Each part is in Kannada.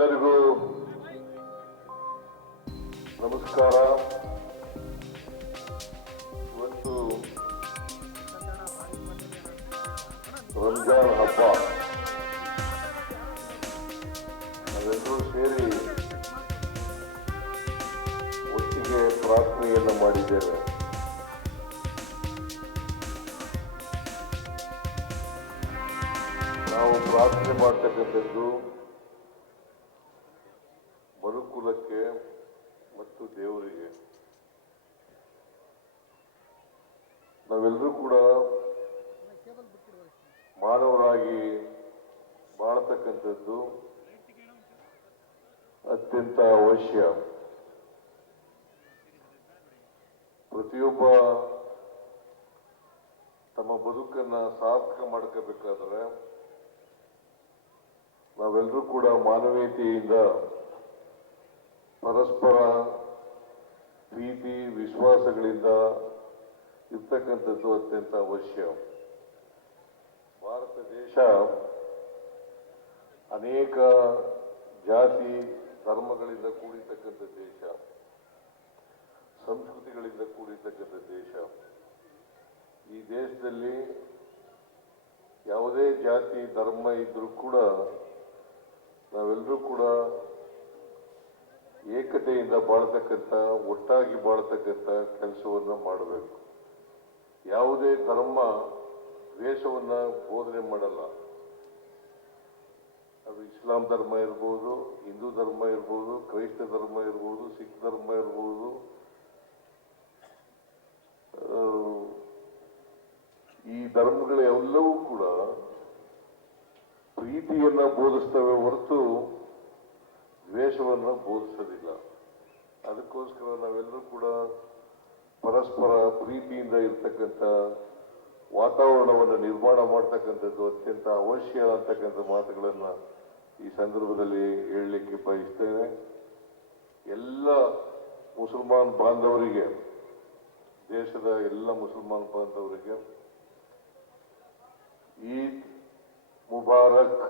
ಎಲ್ಲರಿಗೂ ನಮಸ್ಕಾರ. ಇವತ್ತು ರಂಜಾನ್ ಹಬ್ಬ. ನಾವೆಲ್ಲರೂ ಸೇರಿ ಒಟ್ಟಿಗೆ ಪ್ರಾರ್ಥನೆಯನ್ನು ಮಾಡಿದ್ದೇವೆ. ನಾವು ಪ್ರಾರ್ಥನೆ ಮಾಡ್ತಕ್ಕಂಥದ್ದು ಮನುಕುಲಕ್ಕೆ ಮತ್ತು ದೇವರಿಗೆ. ನಾವೆಲ್ಲರೂ ಕೂಡ ಮಾನವರಾಗಿ ಬಾಳತಕ್ಕಂಥದ್ದು ಅತ್ಯಂತ ಅವಶ್ಯ. ಪ್ರತಿಯೊಬ್ಬ ತಮ್ಮ ಬದುಕನ್ನ ಸಾರ್ಥಕ ಮಾಡ್ಕೋಬೇಕಾದ್ರೆ ನಾವೆಲ್ಲರೂ ಕೂಡ ಮಾನವೀಯತೆಯಿಂದ ಪರಸ್ಪರ ಪ್ರೀತಿ ವಿಶ್ವಾಸಗಳಿಂದ ಇರ್ತಕ್ಕಂಥದ್ದು ಅತ್ಯಂತ ಅವಶ್ಯ. ಭಾರತ ದೇಶ ಅನೇಕ ಜಾತಿ ಧರ್ಮಗಳಿಂದ ಕೂಡಿರ್ತಕ್ಕಂಥ ದೇಶ, ಸಂಸ್ಕೃತಿಗಳಿಂದ ಕೂಡಿರ್ತಕ್ಕಂಥ ದೇಶ. ಈ ದೇಶದಲ್ಲಿ ಯಾವುದೇ ಜಾತಿ ಧರ್ಮ ಇದ್ರೂ ಕೂಡ ನಾವೆಲ್ಲರೂ ಕೂಡ ಏಕತೆಯಿಂದ ಬಾಳ್ತಕ್ಕಂಥ, ಒಟ್ಟಾಗಿ ಬಾಳ್ತಕ್ಕಂಥ ಕೆಲಸವನ್ನು ಮಾಡಬೇಕು. ಯಾವುದೇ ಧರ್ಮ ದ್ವೇಷವನ್ನ ಬೋಧನೆ ಮಾಡಲ್ಲ. ಅದು ಇಸ್ಲಾಂ ಧರ್ಮ ಇರ್ಬೋದು, ಹಿಂದೂ ಧರ್ಮ ಇರ್ಬೋದು, ಕ್ರೈಸ್ತ ಧರ್ಮ ಇರ್ಬೋದು, ಸಿಖ್ ಧರ್ಮ ಇರ್ಬೋದು. ಈ ಧರ್ಮಗಳೆಲ್ಲವೂ ಕೂಡ ಪ್ರೀತಿಯನ್ನ ಬೋಧಿಸ್ತವೆ ಹೊರತು ದ್ವೇಷವನ್ನು ಬೋಧಿಸೋದಿಲ್ಲ. ಅದಕ್ಕೋಸ್ಕರ ನಾವೆಲ್ಲರೂ ಕೂಡ ಪರಸ್ಪರ ಪ್ರೀತಿಯಿಂದ ಇರ್ತಕ್ಕಂಥ ವಾತಾವರಣವನ್ನು ನಿರ್ಮಾಣ ಮಾಡ್ತಕ್ಕಂಥದ್ದು ಅತ್ಯಂತ ಅವಶ್ಯ ಅಂತಕ್ಕಂಥ ಮಾತುಗಳನ್ನ ಈ ಸಂದರ್ಭದಲ್ಲಿ ಹೇಳಲಿಕ್ಕೆ ಬಯಸ್ತೇನೆ. ಎಲ್ಲ ಮುಸಲ್ಮಾನ್ ಬಾಂಧವರಿಗೆ, ದೇಶದ ಎಲ್ಲ ಮುಸಲ್ಮಾನ್ ಬಾಂಧವರಿಗೆ ಈದ್ ಮುಬಾರಕ್,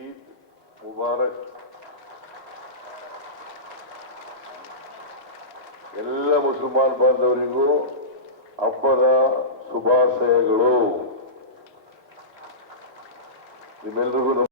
ಈದ್ ಮುಬಾರಕ್. ಎಲ್ಲ ಮುಸಲ್ಮಾನ್ ಬಾಂಧವರಿಗೂ ಹಬ್ಬದ ಶುಭಾಶಯಗಳು. ನಿಮ್ಮೆಲ್ಲರಿಗೂ